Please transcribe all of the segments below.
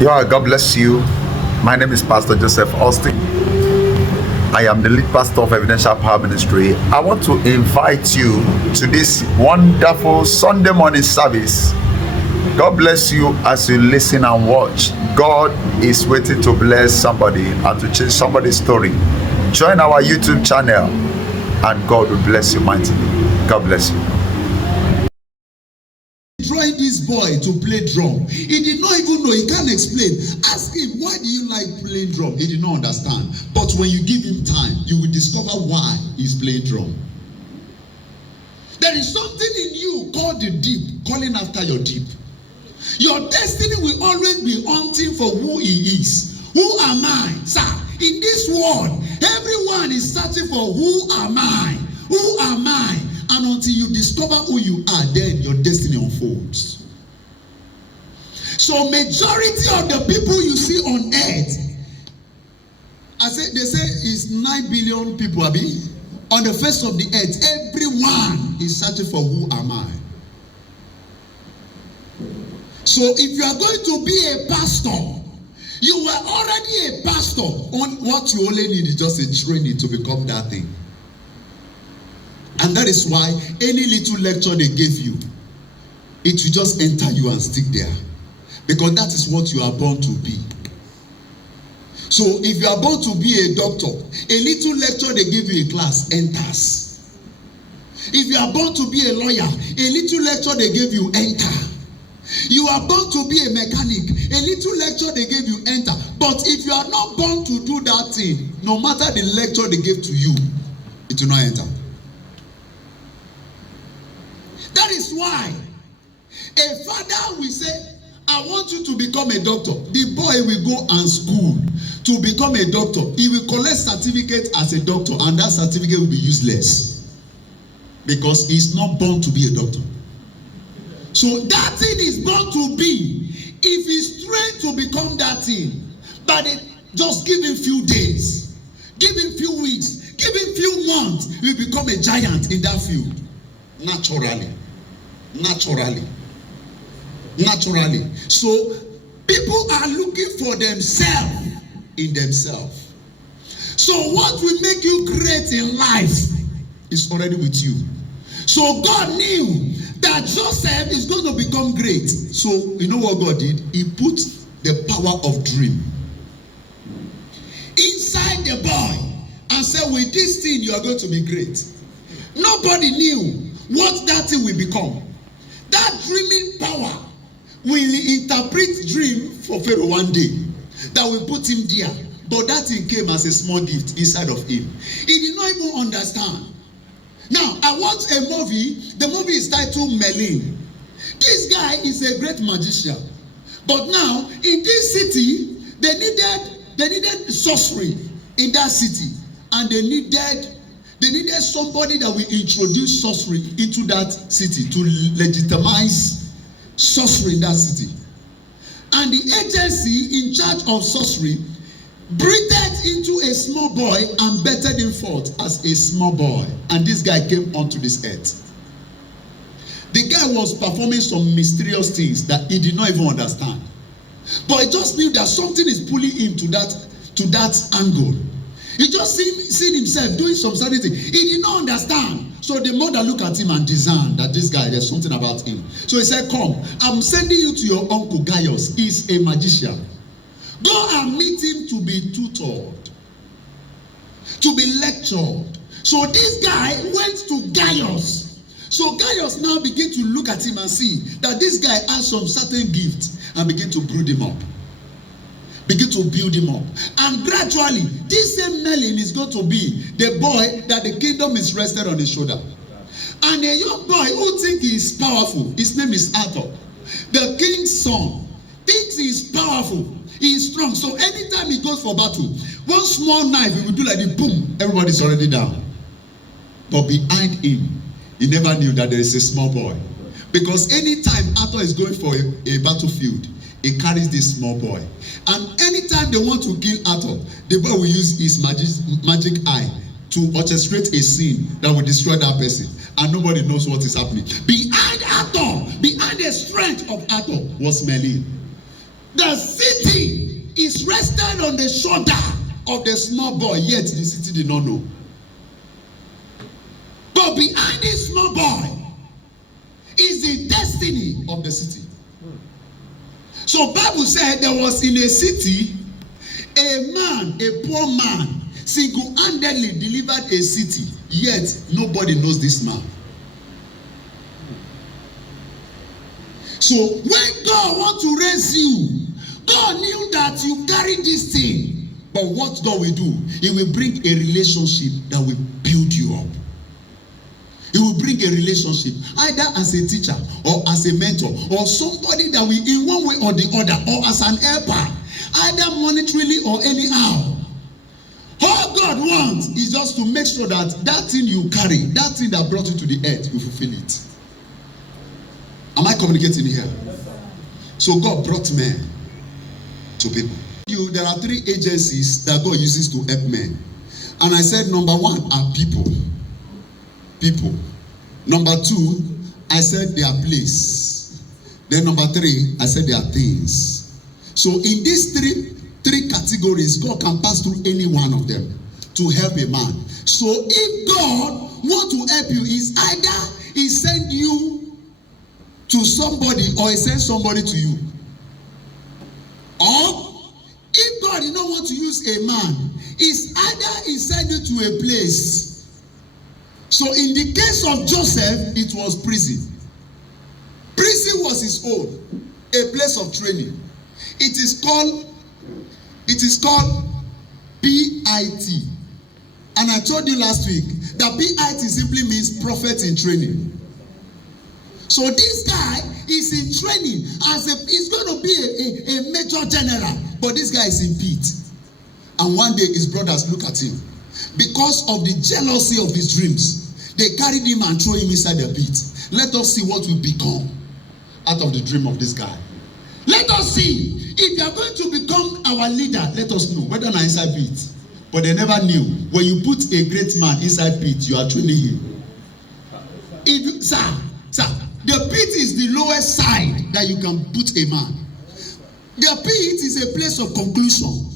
Yeah, God bless you. My name is Pastor Joseph Austin. I am the lead pastor of Evidential Power Ministry. I want to invite you to this wonderful Sunday morning service. God bless you as you listen and watch. God is waiting to bless somebody and to change somebody's story. Join our YouTube channel and God will bless you mightily. God bless you. Trying this boy to play drum. He did not even know. He can't explain. Ask him, why do you like playing drum? He did not understand. But when you give him time, you will discover why he's playing drum. There is something in you called the deep, calling after your deep. Your destiny will always be hunting for who he is. Who am I? Sir, in this world, everyone is searching for who am I? Who am I? And until you discover who you are, then your destiny unfolds. So majority of the people you see on earth, they say it's 9 billion people, Abi. On the face of the earth, everyone is searching for who am I. So if you are going to be a pastor, you were already a pastor. What you only need is just a training to become that thing. And that is why any little lecture they give you, it will just enter you and stick there. Because that is what you are born to be. So if you are born to be a doctor, a little lecture they give you in class enters. If you are born to be a lawyer, a little lecture they give you enter. You are born to be a mechanic, a little lecture they gave you enter. But if you are not born to do that thing, no matter the lecture they gave to you, it will not enter. That is why a father will say, I want you to become a doctor. The boy will go and school to become a doctor. He will collect certificate as a doctor, and that certificate will be useless because he's not born to be a doctor. So that thing is born to be. If he's trained to become that thing, but just give him few days, give him few weeks, give him few months, he will become a giant in that field. Naturally. So people are looking for themselves in themselves. So what will make you great in life is already with you. So God knew that Joseph is going to become great. So you know what God did? He put the power of dream inside the boy and said, with this thing you are going to be great. Nobody knew what that thing will become. That dreaming power will interpret dream for Pharaoh one day that will put him there. But that thing came as a small gift inside of him. He did not even understand. Now, I watched a movie. The movie is titled Merlin. This guy is a great magician. But now, in this city, they needed sorcery in that city. And they needed somebody that will introduce sorcery into that city to legitimize sorcery in that city. And the agency in charge of sorcery breathed into a small boy and bettered him forth as a small boy. And this guy came onto this earth. The guy was performing some mysterious things that he did not even understand. But he just knew that something is pulling him to that angle. He just seen himself doing some certain thing. He did not understand. So the mother looked at him and discerned that this guy, there's something about him. So he said, come, I'm sending you to your uncle Gaius. He's a magician. Go and meet him to be tutored, to be lectured. So this guy went to Gaius. So Gaius now began to look at him and see that this guy has some certain gift and begin to brood him up. Begin to build him up. And gradually, this same Merlin is going to be the boy that the kingdom is rested on his shoulder. And a young boy who thinks he is powerful, his name is Arthur. The king's son thinks he is powerful. He is strong. So anytime he goes for battle, one small knife, he will do like the boom, everybody's already down. But behind him, he never knew that there is a small boy. Because anytime Arthur is going for a battlefield, he carries this small boy. And anytime they want to kill Arthur, the boy will use his magic eye to orchestrate a scene that will destroy that person. And nobody knows what is happening. Behind Arthur, behind the strength of Arthur was Merlin. The city is rested on the shoulder of the small boy, yet the city did not know. But behind this small boy is the destiny of the city. So Bible said there was in a city a man, a poor man, single-handedly delivered a city, yet nobody knows this man. So when God wants to raise you, God knew that you carry this thing. But what God will do, He will bring a relationship that will build you up. He will bring a relationship, either as a teacher or as a mentor or somebody that will, in one way or the other, or as an helper, either monetarily or anyhow. All God wants is just to make sure that that thing you carry, that thing that brought you to the earth, you fulfill it. Am I communicating here? So God brought men to people. There are 3 agencies that God uses to help men. And I said number 1 are people. People. Number 2, I said their place. Then number 3, I said their things. So in these three categories, God can pass through any one of them to help a man. So if God wants to help you, is either He send you to somebody or He sends somebody to you. Or if God did not want to use a man, it's either He send you to a place. So in the case of Joseph, it was prison. Prison was his own, a place of training. It is called PIT. And I told you last week that PIT simply means prophet in training. So this guy is in training he's going to be a major general, but this guy is in pit. And one day his brothers look at him. Because of the jealousy of his dreams, they carried him and threw him inside the pit. Let us see what will become out of the dream of this guy. Let us see if you are going to become our leader. Let us know whether not inside pit. But they never knew. When you put a great man inside pit, you are training him. Sir, the pit is the lowest side that you can put a man. The pit is a place of conclusion.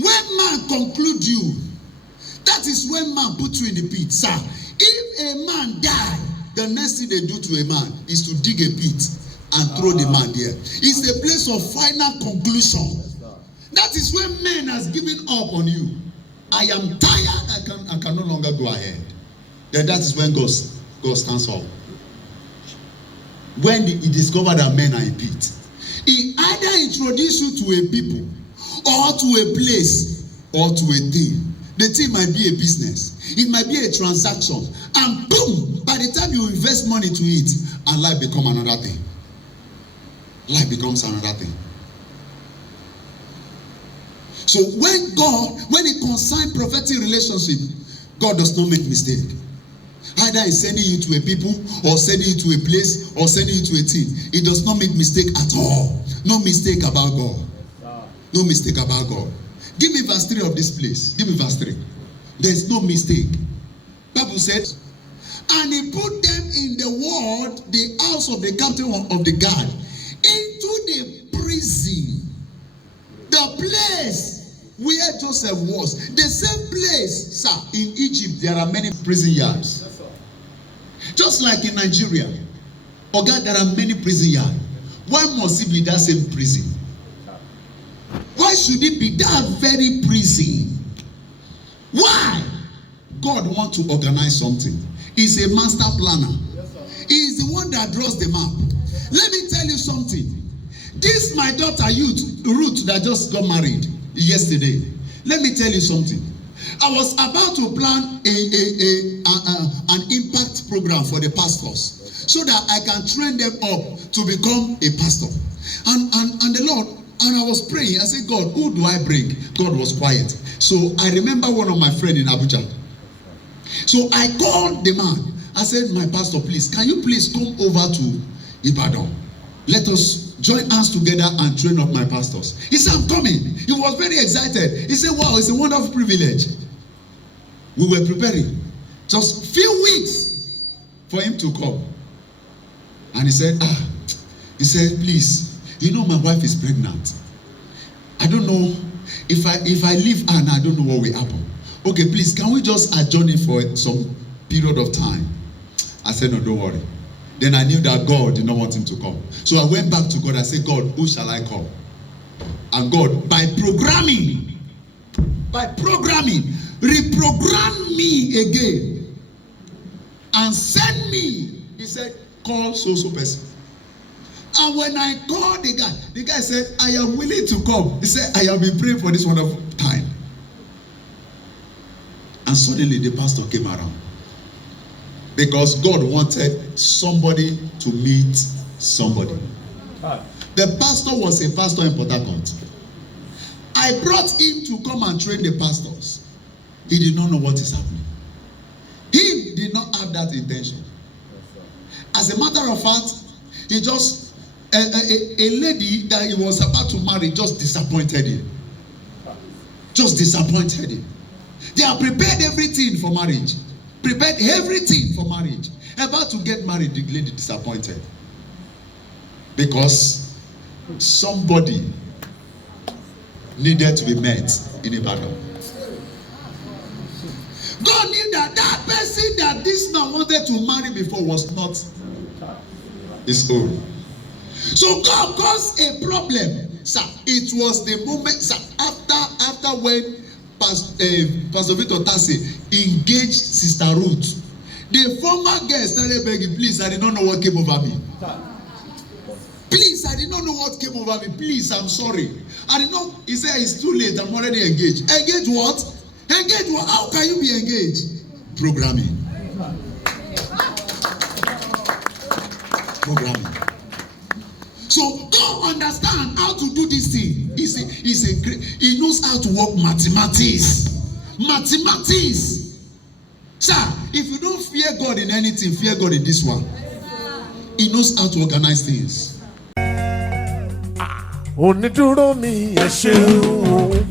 When man conclude you, that is when man put you in the pit. Sir, if a man die, the next thing they do to a man is to dig a pit and throw the man there. It's a place of final conclusion. That is when man has given up on you. I am tired, I can no longer go ahead. Then that is when God stands up. When he discovered that men are in pit, he either introduce you to a people or to a place or to a thing. The thing might be a business, it might be a transaction, and boom, by the time you invest money to it, and life becomes another thing. Life becomes another thing. So when it concerns prophetic relationship, God does not make mistake. Either He's sending you to a people, or sending you to a place, or sending you to a thing. He does not make mistake at all. No mistake about God. No mistake about God. Give me verse 3 of this place. Give me verse 3. There's no mistake. Bible said, and He put them in the ward, the house of the captain of the guard, into the prison, the place where Joseph was. The same place, sir, in Egypt, there are many prison yards. Just like in Nigeria, oh God, there are many prison yards. Why must it be that same prison? Why should it be that very prison? Why? God wants to organize something. He's a master planner. He is the one that draws the map. Let me tell you something. This my daughter Ruth that just got married yesterday. Let me tell you something. I was about to plan an impact program for the pastors so that I can train them up to become a pastor. And the Lord, and I was praying. I said, God, who do I bring? God was quiet. So I remember one of my friends in Abuja. So I called the man. I said, my pastor, please, can you please come over to Ibadan? Let us join hands together and train up my pastors. He said, I'm coming. He was very excited. He said, wow, it's a wonderful privilege. We were preparing just a few weeks for him to come. And he said, please. You know, my wife is pregnant. I don't know if I leave her, I don't know what will happen. Okay, please, can we just adjourn it for some period of time? I said, no, don't worry. Then I knew that God did not want him to come. So I went back to God. I said, God, who shall I call? And God, by programming, reprogram me again and send me. He said, call so person. And when I called the guy said, I am willing to come. He said, I have been praying for this wonderful time. And suddenly the pastor came around. Because God wanted somebody to meet somebody. The pastor was a pastor in Port Harcourt. I brought him to come and train the pastors. He did not know what is happening. He did not have that intention. As a matter of fact, he just, a lady that he was about to marry just disappointed him. Just disappointed him. They have prepared everything for marriage. Prepared everything for marriage. About to get married, the lady disappointed. Because somebody needed to be met in a battle. God knew that that person that this man wanted to marry before was not his own. So God caused a problem. Sir, it was the moment, sir, after when Pastor Victor Tassi engaged Sister Ruth. The former guest started begging, please, I did not know what came over me. Please, I did not know what came over me. Please, I'm sorry. I did not. He said, it's too late. I'm already engaged. Engaged what? Engaged what? How can you be engaged? Programming. Programming. So God understands how to do this thing. He knows how to work mathematics. Mathematics. Sir, if you don't fear God in anything, fear God in this one. He knows how to organize things. Onídúró mi ẹ ṣeun.